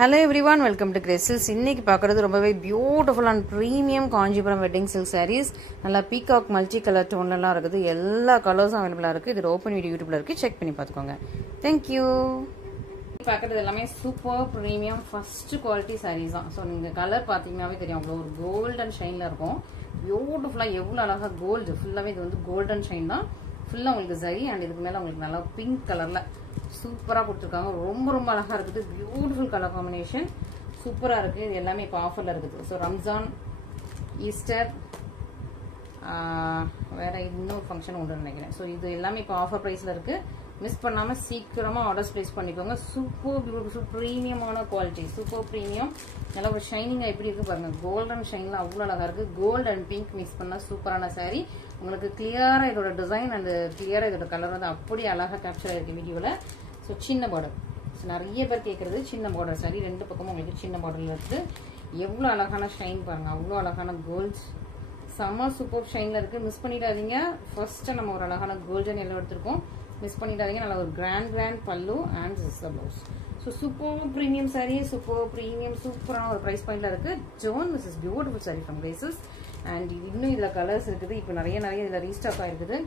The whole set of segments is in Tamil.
Hello everyone, welcome to Grace Silks. இன்னைக்கு பார்க்கிறது ரொம்பவே beautiful and premium Kanchipuram wedding silk sarees. நல்லா பீகாக் மல்டி கலர் டோன்லலாம் இருக்குது. எல்லா கலர்ஸும் அவைலபிளா இருக்கு. இது ஓப்பன் வீடியோ யூடியூப்ல இருக்கு. செக் பண்ணி பார்த்துக்கோங்க. Thank you. பார்க்கிறது எல்லாமே super premium first quality sarees தான். ஸோ நீங்க கலர் பார்த்தீங்கன்னாவே தெரியும், அவ்வளோ ஒரு கோல்டன் ஷைன்ல இருக்கும். பியூட்டிஃபுல்லா எவ்வளோ அழகா கோல்டு ஃபுல்லாவே இது வந்து கோல்டன் ஷைன் தான். ஃபுல்லா உங்களுக்கு சரி அண்ட் இதுக்கு மேல உங்களுக்கு நல்லா பிங்க் கலர்ல சூப்பரா கொடுத்துருக்காங்க. ரொம்ப ரொம்ப அழகா இருக்குது. பியூட்டிஃபுல் கலர் காம்பினேஷன் சூப்பரா இருக்கு. இது எல்லாமே இப்போ ஆஃபர்ல இருக்குது. ஸோ ரம்ஜான், ஈஸ்டர், வேற இன்னொரு ஃபங்க்ஷன் உண்டு நினைக்கிறேன். ஸோ இது எல்லாமே இப்போ ஆஃபர் பிரைஸ்ல இருக்கு. மிஸ் பண்ணாம சீக்கிரமா ஆர்டர்ஸ் பிளேஸ் பண்ணிக்கோங்க. சூப்பர் பியூட்டிஃபுல் பிரீமியமான குவாலிட்டி, சூப்பர் பிரீமியம். நல்லா ஒரு ஷைனிங்கா எப்படி இருக்கு பாருங்க. கோல்டன் ஷைன்ல அவ்வளவு அழகா இருக்கு. கோல்ட் அண்ட் பிங்க் மிக்ஸ் பண்ணா சூப்பரான சாரீ. உங்களுக்கு கிளியரா இதோட டிசைன் அண்ட் கிளியரா இதோட கலர் வந்து அப்படி அழகா கேப்சர் ஆயிருக்கு வீடியோல. ஸோ சின்ன பார்டர், நிறைய பேர் கேட்கறது சின்ன பார்டர் சாரி. ரெண்டு பக்கமும் உங்களுக்கு சின்ன பார்டர்ல இருக்கு. எவ்வளவு அழகான ஷைன் பாருங்க. அவ்வளவு அழகான கோல்ட், செம சூப்பர் ஷைன்ல இருக்கு. மிஸ் பண்ணிடாதீங்க. ஃபர்ஸ்ட் நம்ம ஒரு அழகான கோல்டன் எல்லாம் எடுத்திருக்கோம். மிஸ் பண்ணிடாதீங்க. நல்ல ஒரு grand pallu and sister blouse. So super premium sari, super premium சூப்பரான ஒரு பிரைஸ் பாயிண்ட்ல இருக்கு. John this is beautiful sari from Graces. And இன்னும் இதுல கலர்ஸ் இருக்குது. இப்போ நிறைய இதுல ரீஸ்டாக் ஆயிருக்குது.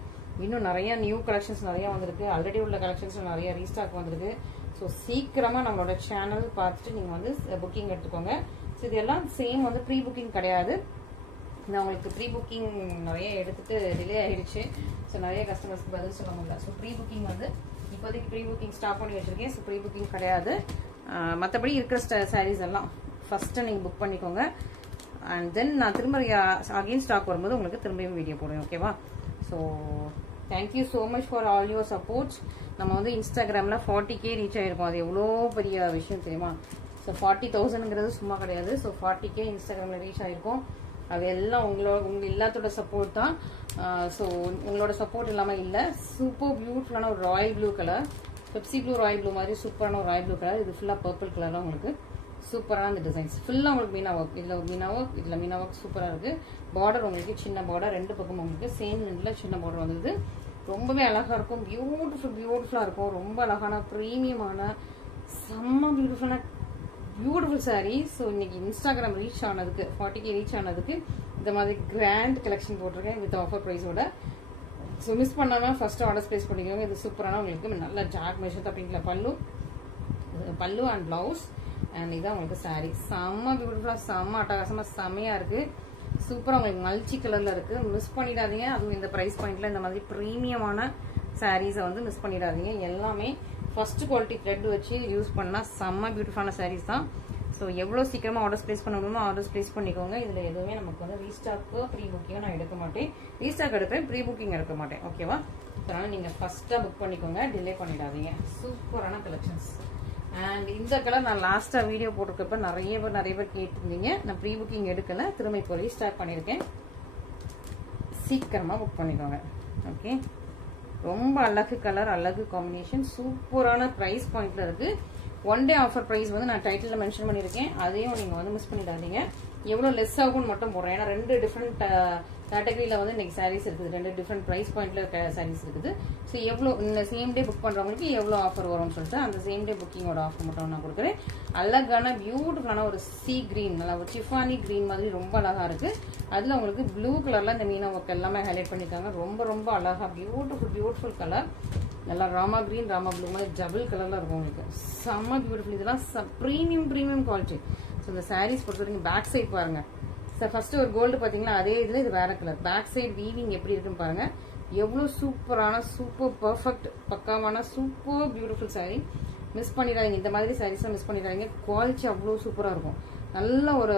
இன்னும் நிறைய நியூ கலெக்ஷன்ஸ் நிறைய வந்திருக்கு. ஆல்ரெடி உள்ள கலெக்ஷன்ஸ் நிறைய ரீஸ்டாக் வந்திருக்கு. ஸோ சீக்கிரமா நம்மளோட சேனல் பார்த்துட்டு நீங்க வந்து புக்கிங் எடுத்துக்கோங்க. ஸோ இதெல்லாம் சேம் வந்து ப்ரீ புக்கிங் கிடையாது. நான் உங்களுக்கு ப்ரீ புக்கிங் நிறைய எடுத்துட்டு டிலே ஆயிடுச்சு. ஸோ நிறைய கஸ்டமர்ஸ்க்கு பதில் சொல்ல முடியல. ஸோ ப்ரீ புக்கிங் வந்து இப்போதைக்கு ப்ரீ புக்கிங் ஸ்டாப் பண்ணி வச்சிருக்கேன். ஸோ ப்ரீ புக்கிங் கிடையாது. மற்றபடி இருக்கிற சாரீஸ் எல்லாம் ஃபர்ஸ்ட் நீங்க புக் பண்ணிக்கோங்க. அண்ட் தென் நான் திரும்ப அகைன் ஸ்டாக் வரும்போது உங்களுக்கு திரும்பியும் வீடியோ போடுவேன். ஓகேவா? So thank you so much for all your support. நம்ம வந்து இன்ஸ்டாகிராமில் 40K ரீச் ஆயிருக்கோம். அது எவ்வளோ பெரிய விஷயம் தெரியுமா? ஸோ 40,000ங்கிறது சும்மா கிடையாது. ஸோ 40K இன்ஸ்டாகிராமில் ரீச் ஆயிருக்கோம். அது எல்லாம் உங்க எல்லாத்தோட சப்போர்ட் தான். ஸோ உங்களோட சப்போர்ட் இல்லாமல் இல்லை. சூப்பர் பியூட்டிஃபுல்லான ஒரு Royal blue colour, Pepsi blue Royal blue மாதிரி சூப்பரான ஒரு ராயல் ப்ளூ கலர். இது ஃபுல்லாக பர்பிள் கலரில் உங்களுக்கு சூப்பரான இந்த டிசைன்ஸ் ஃபுல்லாக உங்களுக்கு மீனா ஒர்க். இதில் மீனா ஒர்க் சூப்பராக இருக்கு. பார்டர் உங்களுக்கு சின்ன பார்டர், ரெண்டு பக்கம் உங்களுக்கு சேம் ரெண்டில் சின்ன பார்டர் வந்தது. ரொம்பவே அழகா இருக்கும். பியூட்டிஃபுல்லாக இருக்கும். ரொம்ப அழகான பிரீமியமான செம்ம பியூட்டிஃபுல் சாரீ. ஸோ இன்னைக்கு இன்ஸ்டாகிராம் ரீச் ஆனதுக்கு 40K ரீச் ஆனதுக்கு இந்த மாதிரி கிராண்ட் கலெக்ஷன் போட்டிருக்கேன் வித் ஆஃபர் ப்ரைஸோட. ஸோ மிஸ் பண்ணாமல் ஃபர்ஸ்ட் ஆர்டர் பிளேஸ் பண்ணிக்கோங்க. இது சூப்பரான உங்களுக்கு நல்ல ஜாக் மெஷர் அப்படிங்கிற பல்லு அண்ட் பிளவுஸ். அண்ட் இதான் உங்களுக்கு சாரீ. செம்ம பியூட்டிஃபுல்லா, செம்ம அட்டகாசமா செம்மையா இருக்கு. சூப்பரா உங்களுக்கு மல்டி கலர்ல இருக்கு. மிஸ் பண்ணிடாதீங்க. அதுவும் இந்த பிரைஸ் பாயிண்ட்ல இந்த மாதிரி பிரீமியமான சாரீஸை வந்து மிஸ் பண்ணிடாதீங்க. எல்லாமே ஃபர்ஸ்ட் குவாலிட்டி த்ரெட் வச்சு யூஸ் பண்ணா செம்ம பியூட்டிஃபுல்லான சாரீஸ் தான். ஸோ எவ்வளோ சீக்கிரமா ஆர்டர்ஸ் பிளேஸ் பண்ண முடியுமோ ஆர்டர்ஸ் பிளேஸ் பண்ணிக்கோங்க. இதுல எதுவுமே நமக்கு வந்து ரீஸ்டாக்கு ப்ரீ புக்கிங் நான் எடுக்க மாட்டேன். ரீஸ்டாக் எடுப்பேன், ப்ரீ புக்கிங் எடுக்க மாட்டேன். ஓகேவா? அதனால நீங்க ஃபர்ஸ்டா புக் பண்ணிக்கோங்க. டிலே பண்ணிடாதீங்க. சூப்பரான கலெக்ஷன்ஸ். அண்ட் இந்த கலர் நான் லாஸ்டா வீடியோ போட்டிருக்கப்ப நிறைய பேர் கேட்டிருந்தீங்க. நான் ப்ரீ புக்கிங் எடுக்கல, திரும்ப இப்போ ரீஸ்டார்ட் பண்ணிருக்கேன். சீக்கிரமா புக் பண்ணிக்கோங்க. ஓகே, ரொம்ப அழகு கலர், அழகு காம்பினேஷன், சூப்பரான பிரைஸ் பாயிண்ட்ல இருக்கு. ஒன் டே ஆஃபர் பிரைஸ் வந்து நான் டைட்டில் மென்ஷன் பண்ணிருக்கேன். அதையும் நீங்க வந்து மிஸ் பண்ணிடாதீங்க. எவ்வளவு லெஸ் ஆகும்னு மட்டும் போடுறேன். ஏன்னா ரெண்டு டிஃப்ரெண்ட் கேட்டகரியில வந்து இன்னைக்கு சாரீஸ் இருக்குது. ரெண்டு டிஃப்ரெண்ட் பிரைஸ் பாயிண்ட்ல சாரீஸ் இருக்குது. ஸோ எவ்வளோ இந்த சேம் டே புக் பண்றவங்களுக்கு எவ்வளோ ஆஃபர் வரும்னு சொல்லிட்டு அந்த சேம் டே புக்கிங்கோட ஆஃபர் மட்டும் நான் கொடுக்குறேன். அழகான பியூட்டிஃபுல்லான ஒரு சி கிரீன், நல்லா ஒரு சிஃபானி கிரீன் மாதிரி ரொம்ப அழகா இருக்கு. அதுல உங்களுக்கு ப்ளூ கலர்ல இந்த மீனா ஒர்க் எல்லாமே ஹைலைட் பண்ணிருக்காங்க. ரொம்ப அழகா பியூட்டிஃபுல் கலர். நல்லா ராமா கிரீன், ராமா ப்ளூ மாதிரி டபுள் கலர்ல இருக்கும் உங்களுக்கு. செம்ம பியூட்டிஃபுல். இதெல்லாம் பிரீமியம் குவாலிட்டி. ஸோ இந்த சாரீஸ் பொறுத்த வரைக்கும் பேக் சைட் பாருங்க. ஃபர்ஸ்ட் ஒரு கோல்டு பாத்தீங்களா, அதே இதுல இது வேற கலர். பேக் சைடு வீவிங் எப்படி இருக்குன்னு பாருங்க. எவ்வளவு சூப்பரான, சூப்பர் பெர்ஃபெக்ட் பக்காவான சூப்பர் பியூட்டிஃபுல் சாரீ. மிஸ் பண்ணிடாதீங்க. இந்த மாதிரி சாரீஸ் மிஸ் பண்ணிடாதீங்க. குவாலிட்டி அவ்வளவு சூப்பரா இருக்கும். நல்ல ஒரு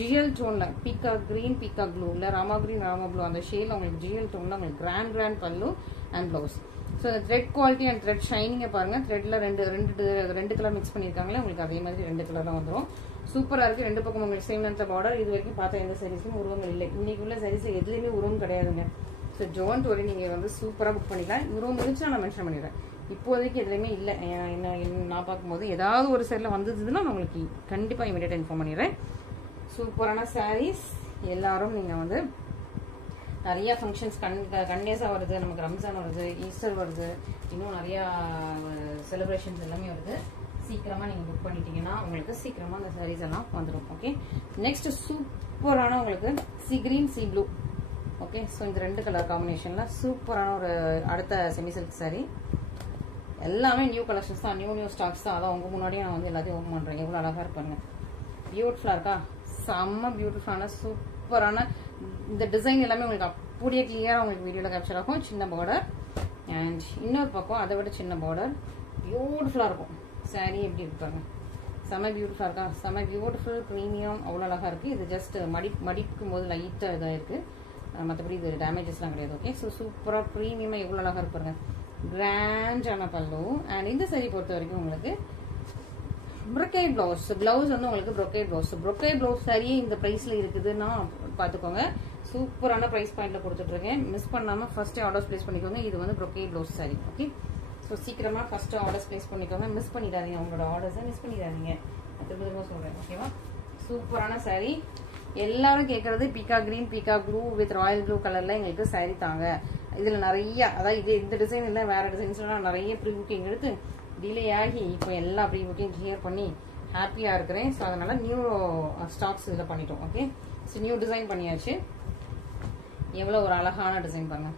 ஜிஎல் டோன்ல பீகாக் கிரீன், பீகாக் ப்ளூ இல்ல ராமா கிரீன், ராமா ப்ளூ அந்த ஷேட்ல உங்களுக்கு ஜிஎல் டோன்ல உங்களுக்கு grand pallu and blouse. So thread quality and thread ஷைனிங்க பாருங்க. த்ரெட்ல ரெண்டு கலர் மிக்ஸ் பண்ணிருக்காங்களே, உங்களுக்கு அதே மாதிரி ரெண்டு கலர் தான் வந்துடும். சூப்பரா இருக்கு. ரெண்டு பக்கம் உங்களுக்கு சேம் லென்த் பார்டர். இது வரைக்கும் பார்த்த எந்த சாரீஸ்க்கும் உருவங்கள் இல்லை. இன்னைக்கு உள்ள சாரீஸ் எதுலையுமே உருவம் கிடையாதுங்க. ஸோ ஜோன் டோரி நீங்க வந்து சூப்பரா புக் பண்ணிக்கலாம். உருவம் இருந்துச்சு நான் மென்ஷன் பண்ணிடுறேன். இப்போதைக்கு எதுலையுமே இல்லை. நான் பார்க்கும்போது ஏதாவது ஒரு சைட்ல வந்ததுன்னா நான் உங்களுக்கு கண்டிப்பா இமீடியட்டா இன்ஃபார்ம் பண்ணிடுறேன். சூப்பரான சாரீஸ். எல்லாரும் நீங்க வந்து நிறைய ஃபங்க்ஷன்ஸ் கண்டேஸா வருது. நமக்கு ரம்ஜான் வருது, ஈஸ்டர் வருது, இன்னும் நிறைய செலிப்ரேஷன்ஸ் எல்லாமே வருது. சீக்கிரமா நீங்க புக் பண்ணிட்டீங்கன்னா உங்களுக்கு சீக்கிரமா அந்த சாரீஸ் எல்லாம் வந்துடும். ஓகே, நெக்ஸ்ட் சூப்பரான உங்களுக்கு C green C blue. Okay, so இந்த 2 கலர் காம்பினேஷன்ல சூப்பரான ஒரு அடுத்த செமி சில்க் சாரீ. எல்லாமே நியூ கலெக்ஷன்ஸ் தான், நியூ ஸ்டாக்ஸ் தான். அதான் உங்க முன்னாடியே நான் வந்து எல்லாத்தையும் ஓப்பன் பண்றேன். எவ்வளவு அழகா இருப்பாங்க, பியூட்டிஃபுல்லா இருக்கா, செம்ம பியூட்டிஃபுல்லான சூப்பரான இந்த டிசைன் எல்லாமே உங்களுக்கு அப்படியே கிளியரா உங்களுக்கு வீடியோல கேப்சர் ஆகும். சின்ன பார்டர் அண்ட் இன்னொரு பக்கம் அதை விட சின்ன பார்டர், பியூட்டிஃபுல்லா இருக்கும். சாரீ எப்படி இருப்பாங்க, செம பியூட்டிஃபுல்லா இருக்கா, செம பியூட்டிஃபுல் ப்ரீமியம், அவ்வளோ அழகா இருக்கு. இது ஜஸ்ட் மடிக்கும் போது லைட்டா இதாக இருக்கு, மற்றபடி இது டேமேஜஸ்லாம் கிடையாது. ஓகே, ஸோ சூப்பரா ப்ரீமியமா எவ்வளோ அழகா இருப்பாங்க, கிராண்டான பல்லு. அண்ட் இந்த சாரீ பொறுத்த வரைக்கும் உங்களுக்கு ப்ரொக்கேட் பிளவுஸ். பிளவுஸ் வந்து உங்களுக்கு ப்ரொக்கேட் பிளவுஸ். ப்ரொக்கேட் பிளவுஸ் சாரியே இந்த பிரைஸ்ல இருக்குதுன்னா பாத்துக்கோங்க. சூப்பரான பிரைஸ் பாயிண்ட்ல கொடுத்துட்டு இருக்கேன். மிஸ் பண்ணாம ஃபர்ஸ்ட் ஆர்டர்ஸ் பிளேஸ் பண்ணிக்கோங்க. இது வந்து brocade blouse sorry. Okay, so சீக்கிரமா ஃபர்ஸ்ட் ஆர்டர்ஸ் பிளேஸ் பண்ணிக்கோங்க. மிஸ் பண்ணிடாதீங்க, உங்களோட ஆர்டர்ஸை மிஸ் பண்ணிடாதீங்க. திரும்ப சொல்றேன். ஓகேவா, சூப்பரான சாரி. எல்லாரும் கேட்கறது peacock green peacock blue with royal blue கலர்ல எங்களுக்கு சாரி தாங்க. இதுல நிறைய, அதாவது இது இந்த டிசைன் இல்லை, வேற டிசைன்ஸ் எல்லாம் நிறைய ப்ரீ புக்கிங் எடுத்து டிலே ஆகி இப்போ எல்லா ப்ரீ புக்கிங் கிளியர் பண்ணி ஹாப்பியா இருக்கிறேன். ஸோ அதனால நியூ ஸ்டாக்ஸ் இதில் பண்ணிட்டோம். ஓகே, ஸோ நியூ டிசைன் பண்ணியாச்சு. எவ்வளோ ஒரு அழகான டிசைன் பாருங்க,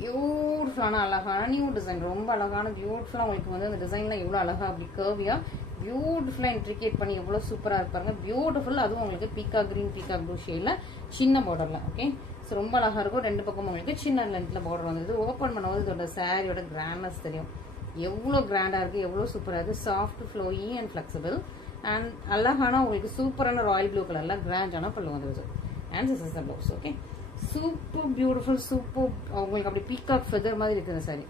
பியூட்டிஃபுல்லான அழகான நியூ டிசைன், ரொம்ப அழகான பியூட்டிஃபுல்லா. உங்களுக்கு வந்து அந்த டிசைன்ல எவ்வளோ அழகா அப்படி கர்வியா பியூட்டிஃபுல்லா இன்ட்ரிகேட் பண்ணி எவ்வளோ சூப்பரா இருப்பாங்க. பியூட்டிஃபுல், அதுவும் உங்களுக்கு பீகா கிரீன் பீகா ப்ளூ ஷேட்ல சின்ன பார்டர்ல. ஓகே, ஸோ ரொம்ப அழகா இருக்கும். 2 பக்கமும் உங்களுக்கு சின்ன லென்த்ல பார்டர் வந்தது. ஓப்பன் பண்ணும்போது இதோட சாரியோட கிராண்ட்னஸ் தெரியும், எவ்வளோ கிராண்டா இருக்கு, எவ்வளோ சூப்பரா இருக்கு. Soft flowy and flexible and அழகான உங்களுக்கு சூப்பரான ராயல் ப்ளூ கலர்ல கிராண்டான பல்லு வந்துருது. And this is the blouse. Okay, super beautiful, super. உங்களுக்கு அப்படி பீகாக் ஃபெதர் மாதிரி இருக்குது இந்த sorry.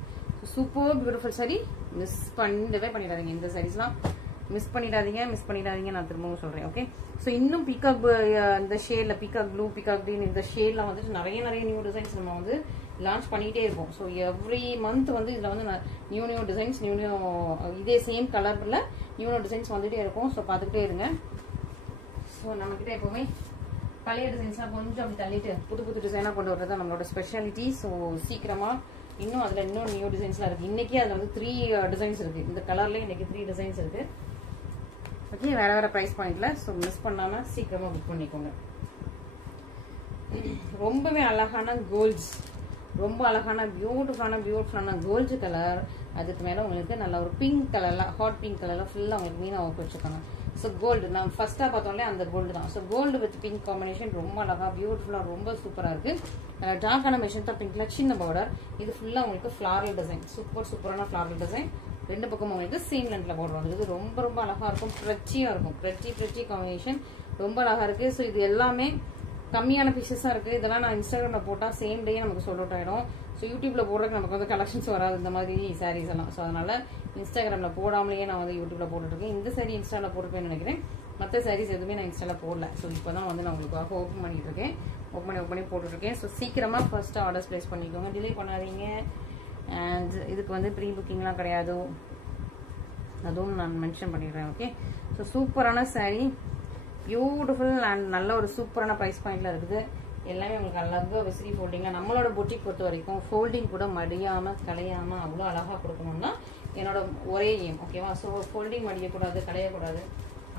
Super beautiful sorry. Miss பண்ணிடாதீங்க, இந்த சாரீஸ்லாம் மிஸ் பண்ணிடாதீங்க. நான் திரும்பவும் சொல்றேன். ஓகே, ஸோ இன்னும் பீகாக் இந்த ஷேட்ல பீகாக் ப்ளூ பீகாக் கிரீன் இந்த ஷேட்லாம் வந்துட்டு நிறைய நியூ டிசைன்ஸ் நம்ம வந்து லான்ச் பண்ணிட்டே இருப்போம். ஸோ எவ்ரி மந்த் வந்து இதுல வந்து நியூ டிசைன்ஸ் நியூ இதே சேம் கலர்ல நியூ டிசைன்ஸ் வந்துட்டே இருக்கும். ஸோ பார்த்துக்கிட்டே இருங்க. ஸோ நம்ம கிட்ட எப்பவுமே பழைய டிசைன்ஸ்லாம் கொஞ்சம் அப்படி தள்ளிட்டு புது டிசைனா கொண்டு வர்றது நம்மளோட ஸ்பெஷாலிட்டி. ஸோ சீக்கிரமா இன்னும் அதுல இன்னும் நியூ டிசைன்ஸ்லாம் இருக்கு. இன்னைக்கு அதுல வந்து 3 டிசைன்ஸ் இருக்கு. இந்த கலர்ல இன்னைக்கு 3 டிசைன்ஸ் இருக்கு. ஓகே, வேற பிரைஸ் பாயிண்ட்ல. ஸோ மிஸ் பண்ணாம சீக்கிரமா புக் பண்ணிக்கோங்க. ரொம்பவே அழகான கோல்ட்ஸ், ரொம்ப அழகான பியூட்டிஃபுல்லான கோல்டு கலர். அதுக்கு மேல உங்களுக்கு நல்ல ஒரு பிங்க் கலர்ல, ஹாட் பிங்க் கலர்ல ஃபுல்லா உங்களுக்கு மீனா ஒர்க் வச்சிருக்காங்க. ஸோ கோல்டு நான் ஃபர்ஸ்டா பார்த்தோம்ல அந்த கோல்டு தான். So gold with pink combination ரொம்ப அழகா பியூட்டிஃபுல்லா ரொம்ப சூப்பரா இருக்கு. டார்க்கான மெஷின் தான் பிங்க்ல சின்ன பார்டர். இது ஃபுல்லா உங்களுக்கு ஃபிளாரல் டிசைன், சூப்பரான ஃபிளாரல் டிசைன். 2 பக்கமும் உங்களுக்கு சேம் லென்த்ல பார்டர் வந்து இது ரொம்ப அழகா இருக்கும். ப்ரெச்சியா இருக்கும், ப்ரெச்சி காம்பினேஷன் ரொம்ப அழகா இருக்கு. ஸோ இது எல்லாமே கம்மியான பீசஸா இருக்கு. இதெல்லாம் நான் இன்ஸ்டாகிராம்ல போட்டா சேம் டே நமக்கு சோல்ட் அவுட் ஆயிடும். ஸோ யூடியூப்ல போடுறதுக்கு நமக்கு வந்து கலெக்ஷன்ஸ் வராது இந்த மாதிரி சாரீஸ் எல்லாம். ஸோ அதனால இன்ஸ்டாகிராம்ல போடாமலேயே நான் வந்து யூடியூப்ல போட்டுட்டு இருக்கேன். இந்த சாரி இன்ஸ்டால போட்டுருப்பேன்னு நினைக்கிறேன். மற்ற சாரீஸ் எதுவுமே நான் இன்ஸ்டால போடல. ஸோ இப்போதான் வந்து நான் உங்களுக்காக ஓப்பன் பண்ணிட்டு இருக்கேன். ஓப்பன் பண்ணி போட்டுட்டு இருக்கேன். ஸோ சீக்கிரமா ஃபர்ஸ்ட் ஆர்டர்ஸ் பிளேஸ் பண்ணிக்கோங்க, டிலே பண்ணாதீங்க. அண்ட் இதுக்கு வந்து ப்ரீ புக்கிங்லாம் கிடையாது, அதுவும் நான் மென்ஷன் பண்ணிடுறேன். ஓகே, ஸோ சூப்பரான சாரீ, பியூட்டிஃபுல் அண்ட் நல்ல ஒரு சூப்பரான ப்ரைஸ் பாயிண்ட்ல இருக்குது. எல்லாமே உங்களுக்கு அழகா விசிறி ஃபோல்டிங்ல. நம்மளோட பொட்டிக் பொறுத்த வரைக்கும் ஃபோல்டிங் கூட மடியாம கலையாம அவ்வளோ அழகா கொடுக்கணும்னா என்னோட ஒரே எய்ம். ஓகேவா, ஸோ ஃபோல்டிங் மடியக்கூடாது, கலையக்கூடாது.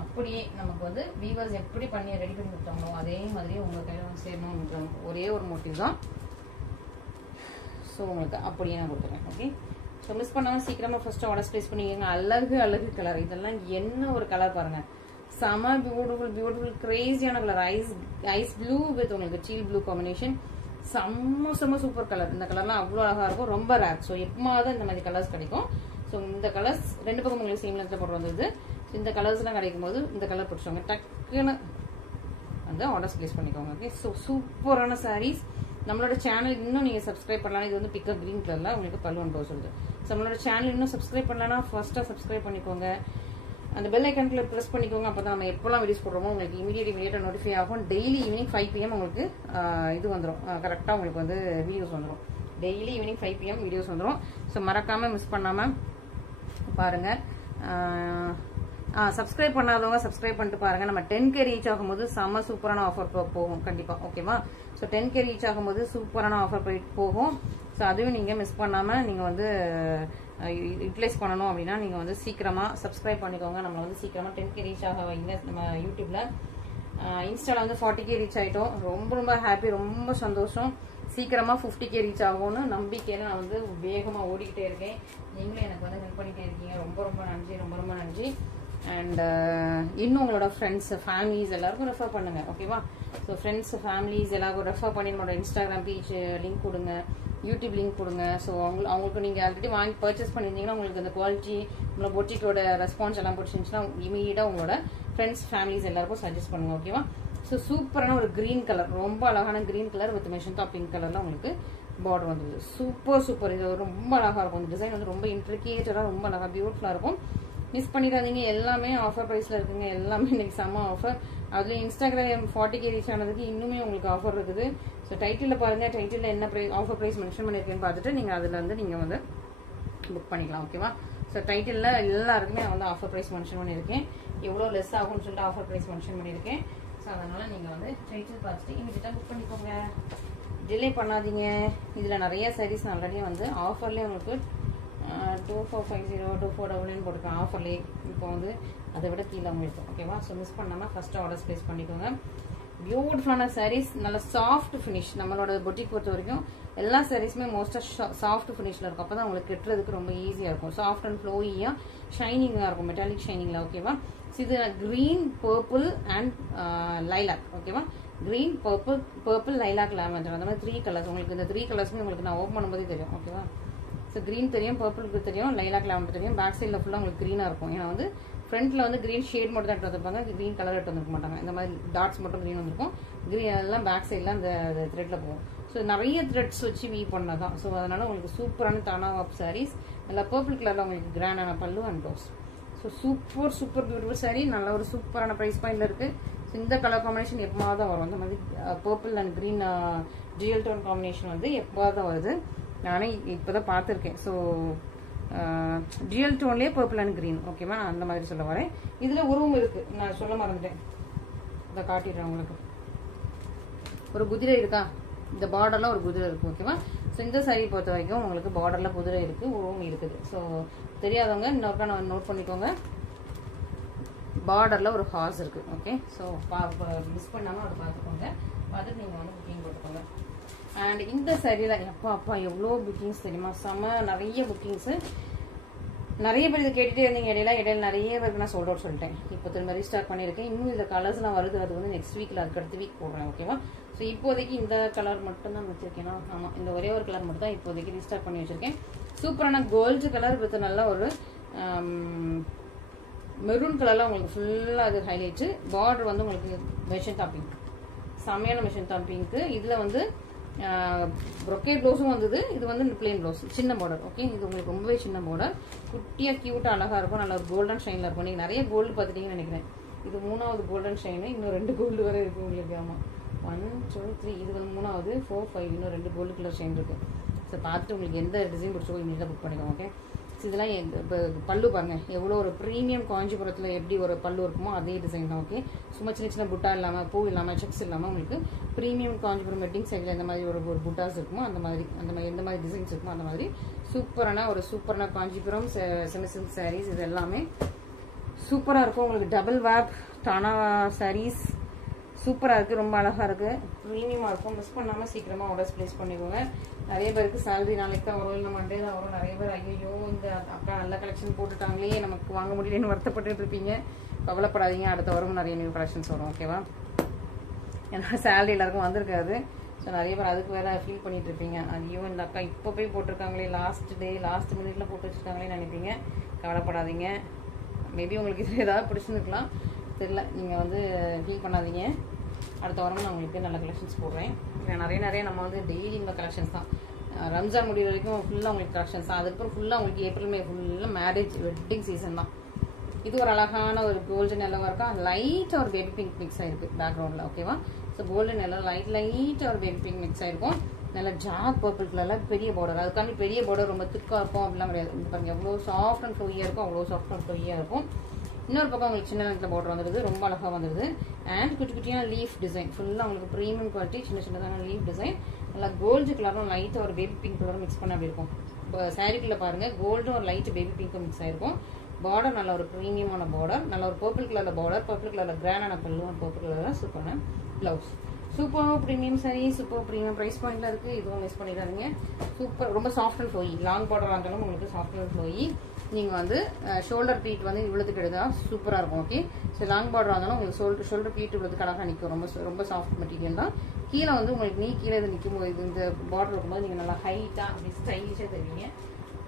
அப்படியே நமக்கு வந்து வீவர்ஸ் எப்படி பண்ணி ரெடி பண்ணி கொடுத்தாங்களோ அதே மாதிரி உங்க கையில வந்து சேரணும்ன்ற ஒரே ஒரு மோட்டிவ் தான். ஸோ உங்களுக்கு அப்படியே நான் கொடுத்துருக்கேன். ஓகே, ஸோ மிஸ் பண்ணாம சீக்கிரமா ஃபர்ஸ்ட் ஆர்டர் பிளேஸ் பண்ணிக்கோங்க. அழகு கலர். இதெல்லாம் என்ன ஒரு கலர் பாருங்க, செம பியூட்டிஃபுல் கிரேசியான கலர். ஐஸ் ப்ளூ வித் உங்களுக்கு டீல் ப்ளூ காம்பினேஷன். செம்ம சூப்பர் கலர். இந்த கலர்லாம் அவ்வளோ அழகா இருக்கும், ரொம்ப ரேர். ஸோ எப்பமாவது இந்த மாதிரி கலர்ஸ் கிடைக்கும். ஸோ இந்த கலர்ஸ் 2 பக்கம் உங்களுக்கு சேம் லென்த்ல போட்டு வந்தது. இந்த கலர்ஸ் எல்லாம் கிடைக்கும் போது இந்த கலர் பிடிச்சவங்க டக்குன்னு வந்து ஆர்டர்ஸ் பிளேஸ் பண்ணிக்கோங்க. ஓகே, ஸோ சூப்பரான சாரீஸ். நம்மளோட சேனல் இன்னும் நீங்க சப்ஸ்கிரைப் பண்ணலாம். இது வந்து பிக்கப் கிரீன் கலர்ல உங்களுக்கு பல்லு ஒன்று சொல்லுது. ஸோ நம்மளோட சேனல் இன்னும் சப்ஸ்கிரைப் பண்ணலன்னா ஃபர்ஸ்டா சப்ஸ்கிரைப் பண்ணிக்கோங்க. அந்த பெல் ஐக்கன்ல பிரஸ் பண்ணிக்கோங்க. அப்பதான் நம்ம எப்பெல்லாம் வீடியோஸ் போடுறோமோ உங்களுக்கு இமீடியட்டா நோட்டிஃபை ஆகும். டெய்லி ஈவினிங் 5 PM உங்களுக்கு இது வந்துடும், கரெக்டா உங்களுக்கு வந்து வீடியோஸ் வந்துடும். டெய்லி ஈவினிங் 5 PM வீடியோஸ் வந்துடும். ஸோ மறக்காம மிஸ் பண்ணாம பாருங்க. சப்ஸ்கிரைப் பண்ணாதவங்க சப்ஸ்கிரைப் பண்ணிட்டு பாருங்க. நம்ம 10K ரீச் ஆகும்போது செம்ம சூப்பரான ஆஃபர் போகும் கண்டிப்பா. ஓகேவா, ஸோ 10K ரீச் ஆகும்போது சூப்பரான ஆஃபர் போகும். ஸோ அதையும் நீங்க மிஸ் பண்ணாம நீங்க வந்து யூட்டிலைஸ் பண்ணணும் அப்படின்னா நீங்கள் வந்து சீக்கிரமாக சப்ஸ்கிரைப் பண்ணிக்கோங்க. நம்மளை வந்து சீக்கிரமாக 10K ரீச் ஆக வைங்க. நம்ம யூடியூப்ல இன்ஸ்டாவில் வந்து 40K ரீச் ஆகிட்டோம். ரொம்ப ரொம்ப ஹாப்பி, ரொம்ப சந்தோஷம். சீக்கிரமாக 50K ரீச் ஆகும்னு நம்பிக்கையில் நான் வந்து வேகமாக ஓடிக்கிட்டே இருக்கேன். நீங்களும் எனக்கு வந்து ஹெல்ப் பண்ணிகிட்டே இருக்கீங்க. ரொம்ப ரொம்ப நன்றி, ரொம்ப ரொம்ப நன்றி. அண்ட் இன்னும் உங்களோட ஃப்ரெண்ட்ஸ் ஃபேமிலிஸ் எல்லாருக்கும் ரெஃபர் பண்ணுங்க. ஓகேவா? ஸோ ஃப்ரெண்ட்ஸ் ஃபேமிலிஸ் எல்லாருக்கும் ரெஃபர் பண்ணி நம்மளோட இன்ஸ்டாகிராம் பேஜ் லிங்க் கொடுங்க, யூடியூப் லிங்க் கொடுங்க. ஸோ அவங்களுக்கு நீங்கள் ஆல்ரெடி வாங்கி பர்ச்சேஸ் பண்ணியிருந்தீங்கன்னா உங்களுக்கு அந்த குவாலிட்டி உங்களோட பொட்டிக்கோட ரெஸ்பான்ஸ் எல்லாம் பிடிச்சிருந்துச்சுன்னா இமீடியட்டாக உங்களோட ஃப்ரெண்ட்ஸ் ஃபேமிலிஸ் எல்லாருக்கும் சஜஸ்ட் பண்ணுங்க. ஓகேவா? ஸோ சூப்பரான ஒரு கிரீன் கலர், ரொம்ப அழகான கிரீன் கலர் வித் மெஷந்தா பிங்க் கலர்ல உங்களுக்கு பார்டர் வந்தது. Super super. இது ரொம்ப அழகா இருக்கும். இந்த டிசைன் வந்து ரொம்ப இன்ட்ரிகேட்டடா ரொம்ப அழகா பியூட்டிஃபுல்லா இருக்கும். மிஸ் பண்ணிடாதீங்க. எல்லாமே ஆஃபர் பிரைஸ்ல இருக்குங்க. எல்லாமே இன்னைக்கு செம்ம ஆஃபர். அதுல இன்ஸ்டாகிராம் 40K ரீச் ஆனதுக்கு இன்னுமே உங்களுக்கு ஆஃபர் இருக்குது. ஸோ டைட்டில் பாருங்க, டைட்டில் என்ன ஆஃபர் பிரைஸ் மென்ஷன் பண்ணிருக்கேன்னு பார்த்துட்டு நீங்க அதுல வந்து நீங்க வந்து புக் பண்ணிக்கலாம். ஓகேவா? ஸோ டைட்டில் எல்லாருக்குமே வந்து ஆஃபர் பிரைஸ் மென்ஷன் பண்ணியிருக்கேன். எவ்வளோ லெஸ் ஆகும்னு சொல்லிட்டு ஆஃபர் பிரைஸ் மென்ஷன் பண்ணியிருக்கேன். ஸோ அதனால நீங்க வந்து டைட்டில் பார்த்துட்டு இமீடியட்டா புக் பண்ணிக்கோங்க. டிலே பண்ணாதீங்க. இதுல நிறைய சாரீஸ் ஆல்ரெடி வந்து ஆஃபர்லேயே உங்களுக்கு 2450 2499 போட்டிருக்கேன் ஆஃபர்லேயே. இப்போ வந்து அதை விட கீழே உங்களுக்கு. ஓகேவா? ஸோ மிஸ் பண்ணாமல் ஃபர்ஸ்ட் ஆர்டர்ஸ் பிளேஸ் பண்ணிக்கோங்க. பியூட்டிஃபுல்லான சாரீஸ், நல்ல சாஃப்ட் ஃபினிஷ். நம்மளோட பொட்டிக் பொறுத்த வரைக்கும் எல்லா சாரீஸுமே மோஸ்ட்டாக சாஃப்ட் ஃபினிஷ்ல இருக்கும். அப்போ தான் உங்களுக்கு கட்டுறதுக்கு ரொம்ப ஈஸியாக இருக்கும். சாஃப்ட் அண்ட் ஃப்ளோயியாக ஷைனிங்காக இருக்கும், மெட்டாலிக் ஷைனிங்ல. ஓகேவா? இது கிரீன், பர்பிள் அண்ட் லைலாக். ஓகேவா? கிரீன், பர்பிள், லைலாக், லாவெண்டர், அந்த மாதிரி 3 கலர்ஸ். உங்களுக்கு இந்த 3 கலர்ஸுமே உங்களுக்கு நான் ஓப்பன் பண்ணும்போதே தெரியும். ஓகேவா? ஸோ கிரீன் தெரியும், பர்பிளுக்கு தெரியும், லைலாக், லாவெண்டர் தெரியும். பேக் சைடில் ஃபுல்லாக உங்களுக்கு க்ரீனாக இருக்கும். ஏன்னா வந்து ஃப்ரண்ட்ல வந்து கிரீன் ஷேட் மட்டும் தான் எடுத்து வந்திருப்பாங்க, கிரீன் கலர் எடுத்து வந்துருக்க மாட்டாங்க. இந்த மாதிரி டாட்ஸ் மட்டும் கிரீன் வந்திருக்கும். கிரீன் எல்லாம் பேக் சைடில் அந்த த்ரெட்ல போகும். ஸோ நிறைய த்ரெட்ஸ் வச்சு வீவ் பண்ணதான். ஸோ அதனால உங்களுக்கு சூப்பரான தானா ஆப் சாரீஸ். நல்லா பர்பிள் கலர்ல உங்களுக்கு கிராண்டான pallu and blouse. So super super beautiful sari. நல்ல ஒரு சூப்பரான ப்ரைஸ் பாயிண்ட்ல இருக்கு. ஸோ இந்த கலர் காம்பினேஷன் எப்போவாவது தான் வரும். அந்த மாதிரி purple and green dual tone combination வந்து எப்போவாவது தான் வருது. நானே இப்போதான் பார்த்துருக்கேன். ஸோ டியூயல் டோன்லேயே பர்பிள் அண்ட் கிரீன். ஓகேவா? நான் அந்த மாதிரி சொல்ல வரேன். இதுல உருவம் இருக்கு, நான் சொல்ல மறந்துட்டேன். இதை காட்டிடுறேன் உங்களுக்கு. ஒரு குதிரை இருக்கா? இந்த பார்டர்ல ஒரு குதிரை இருக்கு. ஓகேவா? ஸோ இந்த சாரீ பொறுத்த வரைக்கும் உங்களுக்கு பார்டர்ல குதிரை இருக்கு, உருவம் இருக்குது. ஸோ தெரியாதவங்க இன்னொருக்கா நான் நோட் பண்ணிக்கோங்க. பார்டர்ல ஒரு ஹார்ஸ் இருக்கு. ஓகே? ஸோ மிஸ் பண்ணாம அதை பார்த்துக்கோங்க. பார்த்துட்டு நீங்க வந்து புக்கிங் போட்டுக்கோங்க. அண்ட் இந்த சாரியில அப்பா எவ்வளோ புக்கிங்ஸ் தெரியுமா? செம நிறைய புக்கிங்ஸ். நிறைய பேர் இதை கேட்டுட்டே இருந்தீங்க. இடையில நிறைய பேருக்கு நான் சோல்ட் அவுட் சொல்லிட்டேன். இப்போ திரும்ப ரீஸ்டார்ட் பண்ணியிருக்கேன். இன்னும் இந்த கலர்ஸ்லாம் வருது. அது வந்து நெக்ஸ்ட் வீக்ல அதுக்கு அடுத்த வீக் போடுறேன். ஓகேவா? ஸோ இப்போதைக்கு இந்த கலர் மட்டும் தான் வச்சிருக்கேன். ஆமா, இந்த ஒரே ஒரு கலர் மட்டும் தான் இப்போதைக்கு ரீஸ்டார்ட் பண்ணி வச்சிருக்கேன். சூப்பரான கோல்டு கலர் வித் நல்ல ஒரு மெரூன் கலர்ல உங்களுக்கு ஃபுல்லா அது ஹைலைட். பார்டர் வந்து உங்களுக்கு மெஷந்தா பிங்க், செமையான மெஷந்தா பிங்க். இதுல வந்து ப்ரொக்கேட் ப்ளவுஸும் வந்தது. இது வந்து பிளெயின் ப்ளவுஸ், சின்ன பார்டர். ஓகே? இது உங்களுக்கு ரொம்பவே சின்ன பார்டர், குட்டியா கியூட்டா அழகா இருக்கும். நல்ல ஒரு கோல்டன் ஷைன்ல இருக்கும். நீங்க நிறைய கோல்டு பார்த்துட்டீங்கன்னு நினைக்கிறேன். இது 3வது கோல்டன் ஷைன். இன்னும் 2 கோல்டு வரை இருக்கு உங்களுக்கு. ஆமா, 1 2 3. இது வந்து 3வது, 4 5. இன்னும் 2 கோல்டு கலர் ஷைன் இருக்கு. ஸோ பார்த்துட்டு உங்களுக்கு எந்த டிசைன் பிடிச்சோ இமீடியட்டாக புக் பண்ணிக்கோங்க. ஓகே? இதெல்லாம் இப்போ பல்லு பாருங்க, எவ்வளோ ஒரு ப்ரீமியம் காஞ்சிபுரத்தில் எப்படி ஒரு பல்லு இருக்குமோ அதே டிசைன் தான். ஓகே? சும்மா சின்ன சின்ன புட்டா இல்லாமல், பூ இல்லாமல், செக்ஸ் இல்லாமல் உங்களுக்கு ப்ரீமியம் காஞ்சிபுரம் வெட்டிங் சைடில் எந்த மாதிரி ஒரு புட்டாஸ் இருக்குமோ அந்த மாதிரி எந்த மாதிரி டிசைன்ஸ் இருக்குமோ அந்த மாதிரி சூப்பரான காஞ்சிபுரம் செமி சில்க் சாரீஸ். இது எல்லாமே சூப்பராக இருக்கும். உங்களுக்கு டபுள் வேப் டானா சாரீஸ் சூப்பராக இருக்குது, ரொம்ப அழகாக இருக்குது, ப்ரீமியமாக இருக்கும். மிஸ் பண்ணாமல் சீக்கிரமாக ஆர்டர்ஸ் ப்ளேஸ் பண்ணிக்கோங்க. நிறைய பேருக்கு சேலரி நாளைக்கு தான் வரும், இல்லை மண்டே தான் வரும். நிறைய பேர் ஐயோ இந்த அக்கா நல்ல கலெக்ஷன் போட்டுட்டாங்களே நமக்கு வாங்க முடியலன்னு வருத்தப்பட்டு இருப்பீங்க. கவலைப்படாதீங்க, அடுத்த வாரம் நிறைய நியூ கலெக்ஷன்ஸ் வரும். ஓகேவா? ஏன்னா சேலரி எல்லாருக்கும் வந்திருக்காது. ஸோ நிறைய பேர் அதுக்கு வேற ஃபீல் பண்ணிட்டு இருப்பீங்க. ஐயோ இந்த அக்கா இப்போ போய் போட்டிருக்காங்களே, லாஸ்ட் மினிட்ல போட்டு வச்சுருக்காங்களே நினைப்பீங்க. கவலைப்படாதீங்க. மேபி உங்களுக்கு இது ஏதாவது பிடிச்சிருந்துக்கலாம், தெரியல. நீங்கள் வந்து ஃபீல் பண்ணாதீங்க. அடுத்த வாரம் நான் உங்களுக்கு நல்ல கலெக்ஷன்ஸ் போடுறேன். நிறைய நம்ம வந்து டெய்லி இந்த கலெக்ஷன்ஸ் தான். ரம்ஜான் முடிவு வரைக்கும் ஃபுல்லாக உங்களுக்கு கலெக்ஷன்ஸ் தான். அதுக்கப்புறம் ஃபுல்லாக உங்களுக்கு ஏப்ரல் மே ஃபுல்லாக மேரேஜ் வெட்டிங் சீசன் தான். இது ஒரு அழகான ஒரு கோல்டன் எல்லோவா இருக்கா, லைட்டாக ஒரு பேபி பிங்க் மிக்ஸ் ஆயிருக்கு பேக்ரவுண்டில். ஓகேவா? ஸோ கோல்டன் எல்லோ லைட்டாக ஒரு பேபி பிங்க் மிக்ஸ் ஆயிருக்கும். நல்ல டார்க் பர்பிள் கலர்ல பெரிய பார்டர். அதுக்காண்டி பெரிய பார்டர் ரொம்ப திக்காக இருக்கும் அப்படிலாம் கிடையாது. இந்த பாருங்க எவ்வளோ சாஃப்ட் அண்ட் ஃப்ளோயியாக இருக்கும், அவ்வளோ சாஃப்ட் அண்ட் ஃப்ளோயியாக இருக்கும். இன்னொரு பக்கம் உங்களுக்கு சின்ன லென்த்ல பார்டர் வந்துடுது, ரொம்ப அழகாக வந்துடுது. அண்ட் குட்டியான லீஃப் டிசைன் ஃபுல்லாக உங்களுக்கு ப்ரீமியம் குவாலிட்டி, சின்னதான லீஃப் டிசைன். நல்லா கோல்டு கலரும் லைட்டாக ஒரு பேபி பிங்க் கலரும் மிக்ஸ் பண்ண அப்படி இருக்கும். சாரிக்குள்ள பாருங்க கோல்டும் ஒரு லைட் பேபி பிங்க்கும் மிக்ஸ் ஆயிருக்கும். பார்டர் நல்ல ஒரு ப்ரீமியமான பார்டர், நல்ல ஒரு பர்பிள் கலர்ல பார்டர், பர்பிள் கலர்ல கிராண்டான பல்லுவன், பர்பிள் கலர்ல சூப்பரான blouse. Super premium sari, super premium price பாயிண்ட்ல இருக்கு. இதுவும் மிஸ் பண்ணிடாதீங்க. சூப்பர், ரொம்ப soft and flowy. Long border இருந்தாலும் உங்களுக்கு சாஃப்ட் அண்ட் ஃப்ளோயி. நீங்க வந்து ஷோல்டர் ப்ளீட் வந்து இவ்வளவுக்கு எடுத்தா சூப்பரா இருக்கும். ஓகே, ஸோ லாங் பார்டர் இருந்தாலும் உங்களுக்கு ஷோல்டர் ப்ளீட் இவ்வளவுக்கு அழகா நிற்கும். ரொம்ப சாஃப்ட் மெட்டீரியல் தான். கீழே வந்து உங்களுக்கு நீ கீழே இது நிற்கும் போது இந்த பார்டர் இருக்கும்போது நீங்க நல்லா ஹைட்டா அப்படி ஸ்டைலிஷா தெரிவிங்க.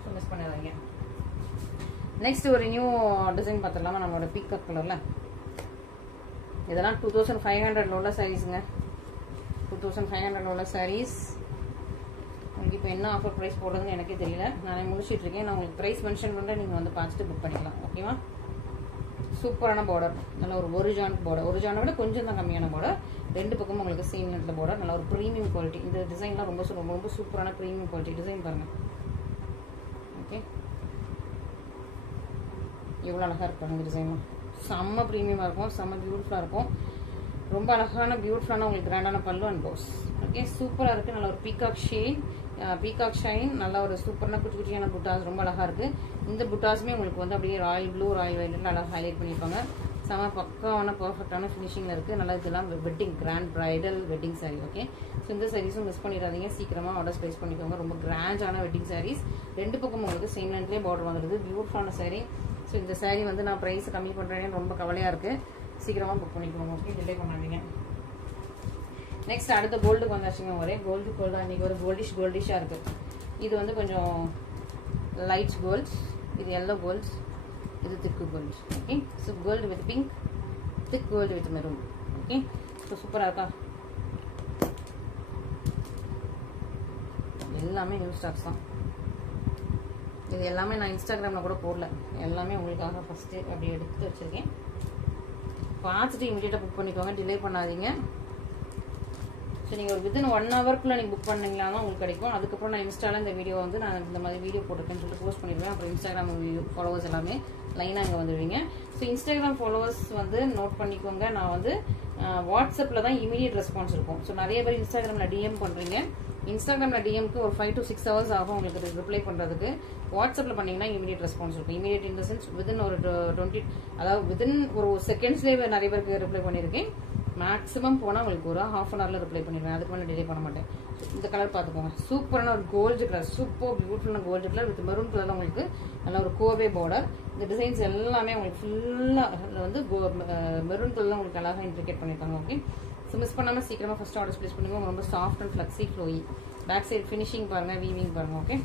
ஸோ மிஸ் பண்ணிடாதீங்க. நெக்ஸ்ட் ஒரு நியூ டிசைன் பார்த்துடலாமா? நம்மளோட பீகாக் கலர்ல. இதெல்லாம் 2500 உள்ள சாரீஸுங்க. 2500 உள்ள சாரீஸ். உங்களுக்கு இப்போ என்ன ஆஃபர் ப்ரைஸ் போடுறதுன்னு எனக்கே தெரியல. நானே முடிச்சுட்டு இருக்கேன். நான் உங்களுக்கு ப்ரைஸ் மென்ஷன் பண்ணுறேன், நீங்கள் வந்து பார்த்துட்டு புக் பண்ணிக்கலாம். ஓகேவா? சூப்பரான பார்டர், நல்ல ஒரு ஒரிஜான் பார்டர். ஒரிஜானை விட கொஞ்சம் தான் கம்மியான பார்டர். ரெண்டு பக்கமும் உங்களுக்கு சேம் லென்த்ல பார்டர். நல்ல ஒரு ப்ரீமியம் குவாலிட்டி. இந்த டிசைன்லாம் ரொம்ப ரொம்ப ரொம்ப சூப்பரான ப்ரீமியம் குவாலிட்டி டிசைன் பாருங்க. ஓகே, எவ்வளோ அழகாக இருப்பாங்க இந்த டிசைன்லாம். செம்ம ப்ரீமியமாக இருக்கும், செம்ம பியூட்டிஃபுல்லாக இருக்கும். ரொம்ப அழகான பியூட்டிஃபுல்லான உங்களுக்கு கிராண்டான பல்லு அண்ட் ப்ளவுஸ். ஓகே, சூப்பராக இருக்குது. நல்ல ஒரு பீகாக் ஷைன், நல்ல ஒரு சூப்பரான குட்டி குட்டியான புட்டாஸ், ரொம்ப அழகாக இருக்குது. இந்த புட்டாஸுமே உங்களுக்கு வந்து அப்படியே ராயல் ப்ளூ, ராயல் வைலட்ல அழகாக ஹைலைட் பண்ணியிருப்பாங்க. செம பக்காவான பர்ஃபெக்டான ஃபினிஷிங்கில் இருக்குது. நல்லா இதெல்லாம் wedding, grand bridal wedding sari. Okay, so இந்த சாரீஸும் மிஸ் பண்ணிடாதீங்க. சீக்கிரமாக ஆர்டர்ஸ் ப்ளேஸ் பண்ணிக்கோங்க. ரொம்ப கிராண்டான வெட்டிங் சாரீஸ். ரெண்டு பக்கம் உங்களுக்கு சேம் லென்த்லேயே பார்டர் வந்துடுது. பியூட்டிஃபுல்லான சாரீ. ஸோ இந்த சாரீ வந்து நான் ப்ரைஸ் கம்மி பண்ணுறேன்னு ரொம்ப கவலையாக இருக்குது. சீக்கிரமாக புக் பண்ணிக்கோங்க. ஓகே, டிலே பண்ணாதீங்க. நெக்ஸ்ட் அடுத்த கோல்டுக்கு வந்தாச்சுங்க. ஒரே கோல்டு தான். இன்னைக்கு ஒரு கோல்டிஷாக இருக்குது. இது வந்து கொஞ்சம் லைட் கோல்ட்ஸ், இது எல்லோ கோல்ட்ஸ், இது thick golds. Okay, so gold with pink, thick gold with maroon. Okay, so சூப்பராக இருக்கா? எல்லாமே நியூ ஸ்டாக்ஸ் தான். இது எல்லாமே நான் இன்ஸ்டாகிராமில் கூட போடல. எல்லாமே உங்களுக்காக ஃபஸ்ட்டு அப்படி எடுத்து வச்சுருக்கேன். பார்த்துட்டு இமீடியட்டாக புக் பண்ணிக்கோங்க. டிலே பண்ணாதீங்க. ஸோ நீங்கள் ஒரு வித்தின் 1 ஹவருக்குள்ளே நீங்கள் புக் பண்ணிங்களா தான் உங்களுக்கு கிடைக்கும். அதுக்கப்புறம் நான் இன்ஸ்டாவில் இந்த வீடியோ வந்து நான் இந்த மாதிரி வீடியோ போட்டிருக்கேன்னு சொல்லிட்டு போஸ்ட் பண்ணிடுவேன். அப்புறம் இன்ஸ்டாகிராம் ஃபாலோவர்ஸ் எல்லாமே லைனாக இங்கே வந்துடுவீங்க. ஸோ இன்ஸ்டாகிராம் ஃபாலோவர்ஸ் வந்து நோட் பண்ணிக்கோங்க. நான் வந்து வாட்ஸ்அப்பில் தான் இமீடியட் ரெஸ்பான்ஸ் இருக்கும். ஸோ நிறைய பேர் இன்ஸ்டாகிராமில் டிஎம் பண்ணுறீங்க. இன்ஸ்டாகிராமில் டிஎம்க்கு ஒரு 5 to 6 hours ஆகும் உங்களுக்கு ரிப்ளை பண்ணுறதுக்கு. வாட்ஸ்அப்பில் பண்ணிங்கன்னா இமீடியட் ரெஸ்பான்ஸ் இருக்கும். Immediate in the sense within ஒரு 20, அதாவது வித்தின் ஒரு செகண்ட்ஸ்லேயே நிறைய பேருக்கு ரிப்ளை பண்ணியிருக்கேன். மேக்ஸிமம் போனால் உங்களுக்கு ஒரு ½ an hourல ரிப்ளை பண்ணிடுவேன். அதுக்கு மேலே டிலே பண்ண மாட்டேன். இந்த கலர் பார்த்துக்கோங்க. சூப்பரான ஒரு கோல்டு கலர், சூப்பர் பியூட்டிஃபுல்லான கோல்டு கலர் வித் மெரூன் கலரில் உங்களுக்கு நல்ல ஒரு கோவே பார்டர். இந்த டிசைன்ஸ் எல்லாமே உங்களுக்கு ஃபுல்லாக வந்து மெரூன் கலரில் உங்களுக்கு அழகாக இன்ட்ரிகேட் பண்ணியிருக்காங்க. ஓகே, ஸோ மிஸ் பண்ணாமல் சீக்கிரமாக ஃபஸ்ட் ஆர்டர்ஸ் ப்ளேஸ் பண்ணுங்க. ரொம்ப soft and flexi flowy. Back side finishing பாருங்கள், வீவிங் பாருங்கள். ஓகே,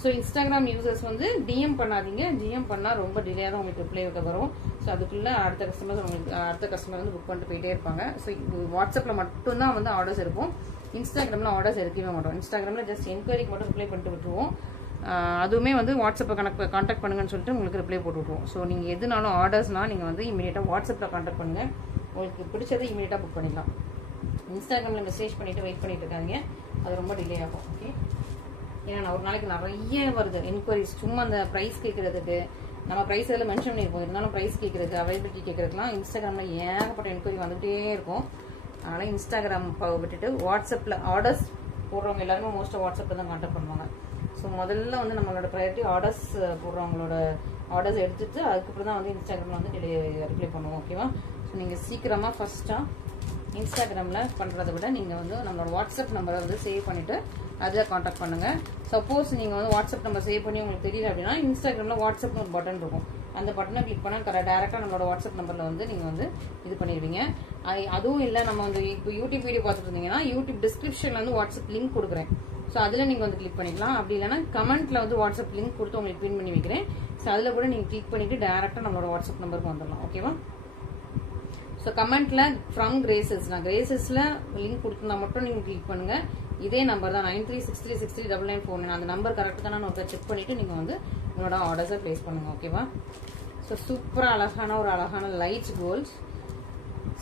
ஸோ இன்ஸ்டாகிராம் யூசர்ஸ் வந்து டிஎம் பண்ணாதீங்க. டிஎம் பண்ணால் ரொம்ப டிலேயாக தான் உங்களுக்கு ரிப்ளை வரும். ஸோ அதுக்குள்ளே அடுத்த கஸ்டமர் வந்து புக் பண்ணிட்டு போயிட்டே இருப்பாங்க. ஸோ வாட்ஸ்அப்பில் மட்டும்தான் வந்து ஆர்டர்ஸ் இருக்கும். இன்ஸ்டாகிராமில் ஆர்டர்ஸ் இருக்கவே மாட்டோம். இன்ஸ்டாகிராமில் ஜஸ்ட் என்கொயரிக்கு மட்டும் ரிப்ளை பண்ணிட்டு விட்டுருவோம். அதுவுமே வந்து வாட்ஸ்அப்பை கான்டாக்ட் பண்ணுங்கன்னு சொல்லிட்டு உங்களுக்கு ரிப்ளை போட்டு விட்டுருவோம். ஸோ நீங்கள் எதுனாலும் ஆர்டர்ஸ்னால் நீங்கள் வந்து இமீடியட்டாக வாட்ஸ்அப்பில் கான்டாக்ட் பண்ணுங்கள். உங்களுக்கு பிடிச்சதை இமீடியட்டாக புக் பண்ணிக்கலாம். இன்ஸ்டாகிராமில் மெசேஜ் பண்ணிவிட்டு வெயிட் பண்ணிட்டு இருக்காங்க. அது ரொம்ப டிலே ஆகும். ஓகே, ஏன்னா ஒரு நாளைக்கு நிறைய வருது என்கொயரிஸ். சும்மா அந்த ப்ரைஸ் கேட்குறதுக்கு நம்ம ப்ரைஸ் எல்லாம் மென்ஷன் பண்ணியிருப்போம். இருந்தாலும் ப்ரைஸ் கேட்குறது, அவைலபிலிட்டி கேட்குறதுக்குலாம் இன்ஸ்டாகிராமில் ஏகப்பட்ட என்கொயரி வந்துகிட்டே இருக்கும். அதனால் இன்ஸ்டாகிராம் விட்டுட்டு வாட்ஸ்அப்பில் ஆர்டர்ஸ் போடுறவங்க எல்லாருமே மோஸ்ட்டாக வாட்ஸ்அப்பில் தான் கான்டாக்ட் பண்ணுவாங்க. ஸோ முதல்ல வந்து நம்மளோட ப்ரையாரிட்டி ஆர்டர்ஸ் போடுறவங்களோட ஆர்டர்ஸ் எடுத்துட்டு அதுக்கப்புறம் தான் வந்து இன்ஸ்டாகிராமில் வந்து ரிப்ளை பண்ணுவோம். ஓகேவா? ஸோ நீங்கள் சீக்கிரமாக ஃபஸ்ட்டாக இன்ஸ்டாகிராமில் பண்ணுறதை விட நீங்கள் வந்து நம்மளோட வாட்ஸ்அப் நம்பரை வந்து சேவ் பண்ணிவிட்டு அதில் கான்டாக்ட் பண்ணுங்கள். சப்போஸ் நீங்கள் வந்து வாட்ஸ்அப் நம்பர் சேவ் பண்ணி உங்களுக்கு தெரியல அப்படின்னா இன்ஸ்டாகிராமில் வாட்ஸ்அப்னு ஒரு பட்டன் இருக்கும். அந்த பட்டனை கிளிக் பண்ணால் டேரெக்டாக நம்மளோட வாட்ஸ்அப் நம்பரில் வந்து நீங்கள் வந்து இது பண்ணிடுவீங்க. அதுவும் இல்லை, நம்ம வந்து இப்போ யூடியூப் வீடியோ பார்த்துட்டு இருந்தீங்கன்னா யூடியூப் டிஸ்கிரிப்ஷனில் வந்து வாட்ஸ்அப் லிங்க் கொடுக்குறேன். ஸோ அதில் நீங்கள் வந்து கிளிக் பண்ணிக்கலாம். அப்படி இல்லைன்னா கமெண்ட்டில் வந்து வாட்ஸ்அப் லிங்க் கொடுத்து உங்களுக்கு பின் பண்ணி வைக்கிறேன். ஸோ அதில் கூட நீங்கள் கிளிக் பண்ணிவிட்டு டேரெக்டாக நம்மளோட வாட்ஸ்அப் நம்பருக்கு வந்துடலாம். ஓகேவா? ஸோ கமெண்ட்ல ஃப்ரம் கிரேசஸ், நான் கிரேசஸ்ல லிங்க் கொடுத்துருந்தா மட்டும் நீங்க கிளிக் பண்ணுங்க. இதே நம்பர் தான் 9363639949. அந்த நம்பர் கரெக்ட் தானே நான் செக் பண்ணிட்டு நீங்க வந்து உங்களோட ஆர்டர்ஸை பிளேஸ் பண்ணுங்க. ஓகேவா? ஸோ சூப்பரா அழகான லைட் கோல்ஸ்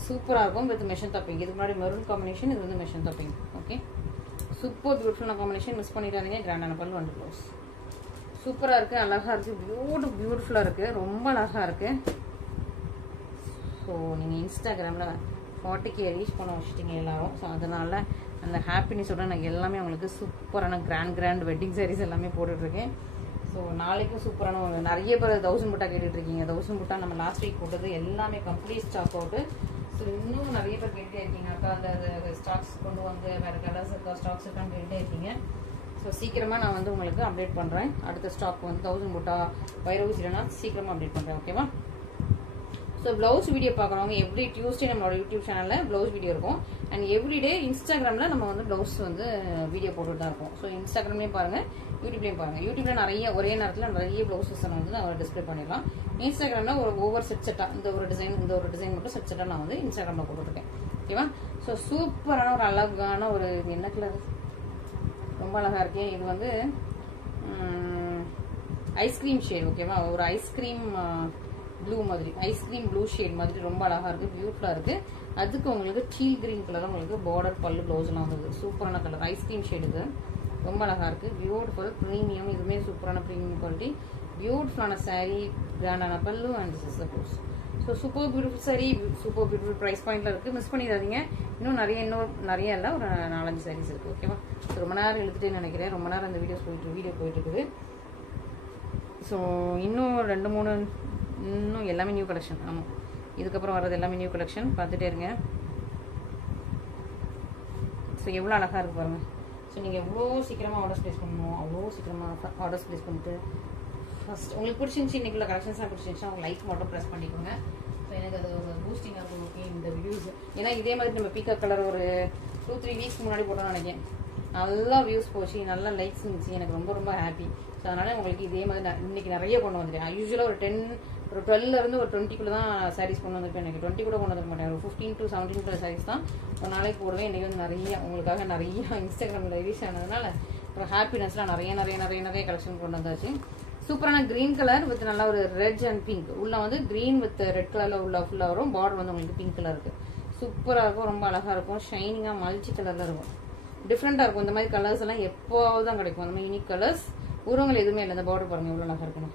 சூப்பரா இருக்கும் வித் மெஷன் டாப்பிங். இதுக்கு முன்னாடி மெரூன் காம்பினேஷன், இது வந்து மெஷன் டாப்பிங். ஓகே, சூப்பர் பியூட்டிஃபுல்லான காம்பினேஷன். மிஸ் பண்ணிடாதீங்க. கிராண்டான பல்லு வந்து க்ளோஸ். சூப்பரா இருக்கு, அழகா இருக்கு, பியூட்டிஃபுல்லா இருக்கு, ரொம்ப அழகா இருக்கு. ஸோ நீங்கள் இன்ஸ்டாகிராமில் 40K ரீச் பண்ண வச்சுட்டீங்க எல்லாரும். ஸோ அதனால் அந்த ஹாப்பினஸோட நான் எல்லாமே உங்களுக்கு சூப்பரான கிராண்ட் வெட்டிங் சாரீஸ் எல்லாமே போட்டுட்ருக்கேன். ஸோ நாளைக்கும் சூப்பரான ஒரு நிறைய பேர் 1000 புட்டா கேட்டுட்ருக்கீங்க. 1000 புட்டா நம்ம லாஸ்ட் வீக் போட்டது எல்லாமே கம்ப்ளீட் ஸ்டாக் அவுட்டு. ஸோ இன்னும் நிறைய பேர் கேட்டே இருக்கீங்க, அக்கா அந்த ஸ்டாக்ஸ் கொண்டு வந்து வேறு கலர்ஸ் இருக்கா, ஸ்டாக்ஸ் இருக்கான்னு கேட்டே இருக்கீங்க. ஸோ சீக்கிரமாக நான் வந்து உங்களுக்கு அப்டேட் பண்ணுறேன். அடுத்த ஸ்டாக் வந்து 1000 புட்டா வைரவு இல்லைனா சீக்கிரமாக அப்டேட் பண்ணுறேன். ஓகேவா? ஸோ ப்ளவுஸ் வீடியோ பார்க்குறவங்க எவ்ரி டியூஸ்டே நம்மளோட யூடியூப் சேனலில் ப்ளவுஸ் வீடியோ இருக்கும். அண்ட் எவ்ரிடே இன்ஸ்டாகிராமில் நம்ம வந்து ப்ளவுஸ் வந்து வீடியோ போட்டுட்டு தான் இருக்கும். ஸோ இன்ஸ்டாகிராம்லேயும் பாருங்கள், யூடியூப்லேயும் பாருங்கள். யூடியூப்பில் நிறைய ஒரே நேரத்தில் நிறைய ப்ளவுஸஸ் வந்து நான் டிஸ்பிளே பண்ணிடலாம். இன்ஸ்டாகிராமில் ஒவ்வொரு செட்டாக இந்த ஒரு டிசைன் மட்டும் செட்டாக நான் வந்து இன்ஸ்டாகிராமில் போட்டுருக்கேன். ஓகேவா? ஸோ சூப்பரான ஒரு அழகான ஒரு என்ன கலர், ரொம்ப அழகாக இருக்கேன். இது வந்து ஐஸ்கிரீம் ஷேட். ஓகேவா? ஒரு ஐஸ்கிரீம் ப்ளூ மாதிரி, ஐஸ்கிரீம் ப்ளூ ஷேட் மாதிரி ரொம்ப அழகாக இருக்குது, பியூட்டிஃபுல்லாக இருக்குது. அதுக்கு உங்களுக்கு டீல் கிரீன் கலர் உங்களுக்கு பார்டர் பல்லு ப்ளவுஸ்லாம் வந்து சூப்பரான கலர் ஐஸ்கிரீம் ஷேட். இது ரொம்ப அழகாக இருக்குது, பியூட்டிஃபுல் ப்ரீமியம். இதுவுமே சூப்பரான ப்ரீமியம் குவாலிட்டி, பியூட்டிஃபுல்லான சாரீ, கிராண்டான pallu and this is the blouse. So super beautiful sari, super beautiful price பாயிண்டில் இருக்குது. மிஸ் பண்ணிடாதீங்க. இன்னும் நிறைய இல்லை, ஒரு 4-5 சாரீஸ் இருக்குது. ஓகேவா? ரொம்ப நேரம் இழுத்துட்டேன்னு நினைக்கிறேன். ரொம்ப நேரம் அந்த வீடியோ போயிட்டு இருக்குது. ஸோ இன்னும் 2-3 இன்னும் எல்லாமே நியூ கலெக்ஷன். ஆமாம், இதுக்கப்புறம் வர்றது எல்லாமே நியூ கலெக்ஷன். பார்த்துட்டே இருங்க. ஸோ எவ்வளோ அழகாக இருக்குது பாருங்கள். ஸோ நீங்கள் எவ்வளோ சீக்கிரமாக ஆர்டர்ஸ் ப்ளேஸ் பண்ணணும், அவ்வளோ சீக்கிரமாக ஆர்டர்ஸ் ப்ளேஸ் பண்ணிட்டு ஃபஸ்ட் உங்களுக்கு பிடிச்சிருந்துச்சி, இன்றைக்குள்ள கலெக்ஷன்ஸ்லாம் பிடிச்சிருந்துச்சா அவங்க லைக் மட்டும் ப்ரெஸ் பண்ணிக்கோங்க. ஸோ எனக்கு அது ஒரு பூஸ்டிங்காக இருக்கும். ஓகே, இந்த வியூஸ் ஏன்னா இதே மாதிரி நம்ம பீகாக் கலர் ஒரு 2-3 வீக்ஸ்க்கு முன்னாடி போட்டோம்னு நினைக்கிறேன். நல்லா வியூஸ் போச்சு, நல்லா லைக்ஸ் இருந்துச்சு. எனக்கு ரொம்ப ஹாப்பி. ஸோ அதனால் உங்களுக்கு இதே மாதிரி நான் இன்றைக்கி நிறைய கொண்டு வந்துருக்கேன். யூஸ்வலாக ஒரு 12 ஒரு 20 தான் சாரீஸ் கொண்டு வந்திருப்பேன். எனக்கு 20 கூட கொண்டு வந்துருக்க மாட்டேன். ஒரு 15 to 17 சாரீஸ் தான் ஒரு நாளைக்கு போடுவேன். இன்றைக்கி வந்து நிறைய உங்களுக்காக நிறைய இன்ஸ்டாகிராமில் ரீச் ஆனதுனால அப்புறம் ஹாப்பினஸ்லாம் நிறைய கலெக்ஷன் கொண்டு வந்தாச்சு. சூப்பரான க்ரீன் கலர் வித் நல்லா ஒரு ரெட் அண்ட் பிங்க். உள்ள வந்து க்ரீன் வித் ரெட் கலரில் உள்ள ஃபுல்லாக வரும். பார்டர் வந்து உங்களுக்கு பிங்க் கலர் இருக்குது. சூப்பராக இருக்கும், ரொம்ப அழகாக இருக்கும், ஷைனிங்காக மல்டி கலரில் இருக்கும், டிஃப்ரெண்ட்டாக இருக்கும். இந்த மாதிரி கலர்ஸ் எல்லாம் எப்போவாவது தான் கிடைக்கும். அந்த மாதிரி யூனிக் கலர்ஸ். உருவங்கள் எதுவுமே இல்லை. இந்த பார்டர் பாருங்கள் எவ்வளோ அழகாக இருக்கணும்.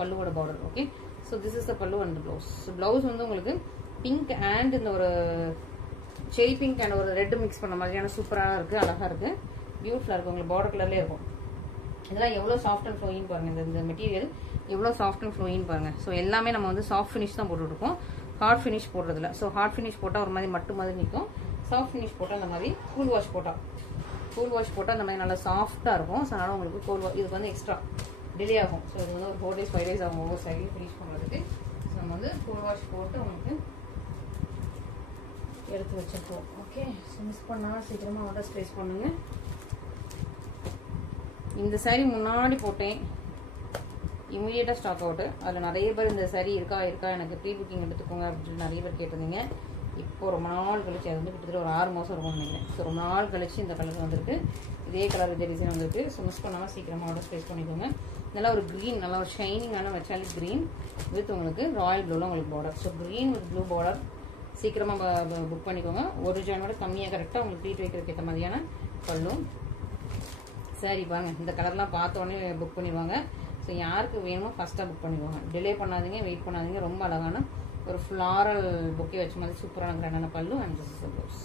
பல்லுவோட border. Okay, so this is the pallu and blouse. Blouse வந்து உங்களுக்கு பிங்க் அண்ட் இந்த ஒரு செரி பிங்க் அண்ட் ஒரு ரெட் மிக்ஸ் பண்ண மாதிரியான சூப்பராக இருக்குது, அழகாக இருக்குது, பியூட்டிஃபுல்லாக இருக்குது. உங்களுக்கு பார்டர் கலர்லேயே இருக்கும். இதெல்லாம் எவ்வளோ சாஃப்ட் அண்ட் ஃப்ளோயின்னு பாருங்கள். இந்த மெட்டீரியல் எவ்வளோ சாஃப்ட் அண்ட் ஃப்ளோயின்னு பாருங்கள். ஸோ எல்லாமே நம்ம வந்து சாஃப்ட் ஃபினிஷ் தான் போட்டுருக்கோம், ஹார்ட் ஃபினிஷ் போடுறதில்ல. ஸோ ஹார்ட் ஃபினிஷ் போட்டால் ஒரு மாதிரி மட்டு மாதிரி நிற்கும். சாஃப்ட் ஃபினிஷ் போட்டால் அந்த மாதிரி கூல் வாஷ் போட்டால் அந்த மாதிரி நல்லா சாஃப்டாக இருக்கும். ஸோ அதனால் உங்களுக்கு இதுக்கு வந்து எக்ஸ்ட்ரா டிலே ஆகும். ஸோ இது வந்து ஒரு 4 days 5 days ஆகும் ஒவ்வொரு சைடு ஃபினிஷ் பண்ணுறதுக்கு. ஸோ நம்ம வந்து கூல் வாஷ் போட்டு உங்களுக்கு எடுத்து வச்சிருக்கோம். ஓகே, ஸோ மிஸ் பண்ணால் சீக்கிரமாக ஆர்டர்ஸ் ப்ளேஸ் பண்ணுங்க. இந்த சாரீ முன்னாடி போட்டேன், இமீடியட்டாக ஸ்டாக் அவுட்டு. அதில் நிறைய பேர் இந்த சாரீ இருக்கா எனக்கு ப்ரீ புக்கிங் எடுத்துக்கோங்க அப்படின்னு நிறைய பேர் கேட்டிருந்தீங்க. இப்போ ரொம்ப நாள் கழிச்சு, அது வந்து கிட்டத்தட்ட ஒரு 6 மாதம் இருக்கும்னு நினைக்கிறேன். ஸோ ரொம்ப நாள் கழிச்சு இந்த கலர் வந்திருக்கு, இதே கலர் இதே டிசைன் வந்திருக்கு. ஸோ மிஸ் பண்ணாமல் சீக்கிரமாக ஆர்டர் ப்ளேஸ் பண்ணிக்கோங்க. நல்லா ஒரு க்ரீன், நல்லா ஒரு ஷைனிங்கான மெட்டாலிக் க்ரீன் வித் உங்களுக்கு ராயல் ப்ளூவில் உங்களுக்கு border. So green with blue border. சீக்கிரமாக புக் பண்ணிக்கோங்க. ஒரு ஜானோட கம்மியாக கரெக்டாக உங்களுக்கு ட்ரீட் வைக்கிறதுக்கு ஏற்ற மாதிரியான பல்லும் சாரி பாருங்க. இந்த கலர்லாம் பார்த்தோன்னே புக் பண்ணிடுவாங்க. ஸோ யாருக்கு வேணுமோ ஃபஸ்ட்டாக புக் பண்ணிடுவாங்க. டிலே பண்ணாதீங்க, வெயிட் பண்ணாதீங்க. ரொம்ப அழகான ஒரு ஃப்ளாரல் புக்கே வச்ச மாதிரி சூப்பரான கிராண்டான pallu and this is the blouse.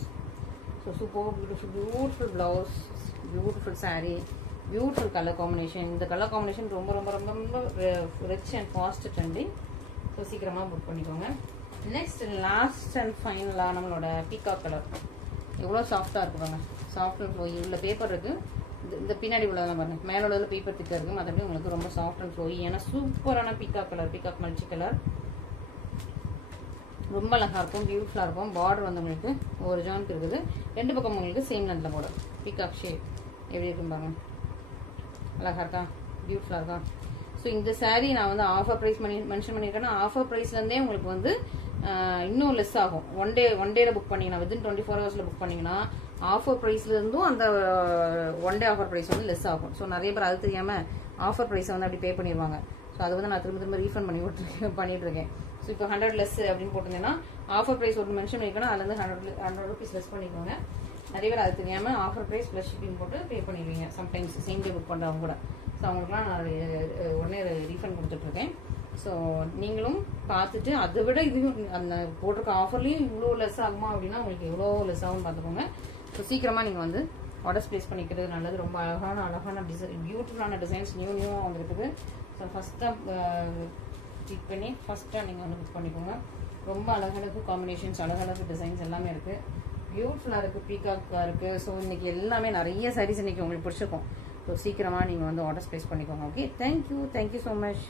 So super beautiful blouse, beautiful sari, beautiful colour combination. இந்த கலர் காம்பினேஷன் ரொம்ப rich and fast trending. So சீக்கிரமாக புக் பண்ணிக்கோங்க. நெக்ஸ்ட் லாஸ்ட் அண்ட் ஃபைனலாக நம்மளோட பீகாக் கலர் எவ்வளோ சாஃப்டாக இருக்குவாங்க. சாஃப்ட் அண்ட் ஃப்ளோயி உள்ள பேப்பர் இருக்குது. இந்த பின்னாடி உள்ளதெல்லாம் பாருங்கள், மேலோட பேப்பர் திக்காக இருக்குது. மற்றபடி உங்களுக்கு ரொம்ப சாஃப்ட் அண்ட் ஃப்ளோயி. ஏன்னா சூப்பரான peacock colour, peacock multi colour ரொம்ப அழகாக இருக்கும், பியூட்டிஃபுல்லாக இருக்கும். பார்டர் வந்து உங்களுக்கு ஒரு ஜானுக்கு இருக்குது, 2 பக்கம் உங்களுக்கு சேம் லென்த்தில் பார்டர். பீகாக் ஷேப் எப்படி இருக்கும் பாருங்க, அழகாக இருக்கா, பியூட்டிஃபுல்லாக இருக்கா. ஸோ இந்த சாரீ நான் வந்து ஆஃபர் ப்ரைஸ் மென்ஷன் பண்ணியிருக்கேன்னா ஆஃபர் ப்ரைஸ்லேருந்தே உங்களுக்கு வந்து இன்னும் லெஸ் ஆகும். ஒன் டேல புக் பண்ணிங்கன்னா வித்தின் 24 hours புக் பண்ணிங்கன்னா ஆஃபர் ப்ரைஸ்லேருந்தும் அந்த ஒன் டே ஆஃபர் ப்ரைஸ் வந்து லெஸ் ஆகும். ஸோ நிறைய பேர் அது தெரியாமல் ஆஃபர் ப்ரைஸை வந்து அப்படி பே பண்ணிடுவாங்க. ஸோ அது வந்து நான் திரும்ப ரீஃபண்ட் பண்ணிட்டு இருக்கேன். ஸோ இப்போ 100 லெஸ் அப்படின்னு போட்டிருந்தேன்னா ஆஃபர் ப்ரைஸ் ஒன்று மென்ஷன் பண்ணிக்கணும், அதுலேருந்து 100 rupees லெஸ் பண்ணிக்கோங்க. நிறைய பேர் அது தெரியாமல் ஆஃபர் ப்ரைஸ் ப்ளஸ் ஷிப்பிங் போட்டு பே பண்ணிடுவீங்க. சம்டைம்ஸ் சேம் டே புக் பண்ணுறவங்க கூட. ஸோ அவங்களுக்குலாம் நான் உடனே ரீஃபண்ட் கொடுத்துட்ருக்கேன். ஸோ நீங்களும் பார்த்துட்டு அதை விட இதுவும் அந்த போட்டிருக்க ஆஃபர்லேயும் இவ்வளோ லெஸ் ஆகுமா அப்படின்னா உங்களுக்கு எவ்வளோ லெஸ் ஆகும் பார்த்துக்கோங்க. ஸோ சீக்கிரமாக நீங்கள் வந்து ஆர்டர்ஸ் ப்ளேஸ் பண்ணிக்கிறது நல்லது. ரொம்ப அழகான டிசைன், பியூட்டிஃபுல்லான டிசைன்ஸ் நியூவாக வந்துருக்குது. ஸோ ஃபஸ்ட்டாக கிளிக் பண்ணி ஃபஸ்ட்டாக நீங்கள் வந்து புக் பண்ணிக்கோங்க. ரொம்ப அழகழகு காம்பினேஷன்ஸ், அழகழகு டிசைன்ஸ் எல்லாமே இருக்குது. பியூட்டிஃபுல்லாக இருக்குது, பீகாக்காக இருக்குது. ஸோ இன்றைக்கி எல்லாமே நிறைய சாரீஸ் இன்றைக்கி உங்களுக்கு பிடிச்சிருக்கும். ஸோ சீக்கிரமாக நீங்கள் வந்து ஆர்டர்ஸ் ப்ளேஸ் பண்ணிக்கோங்க. Okay, thank you so much.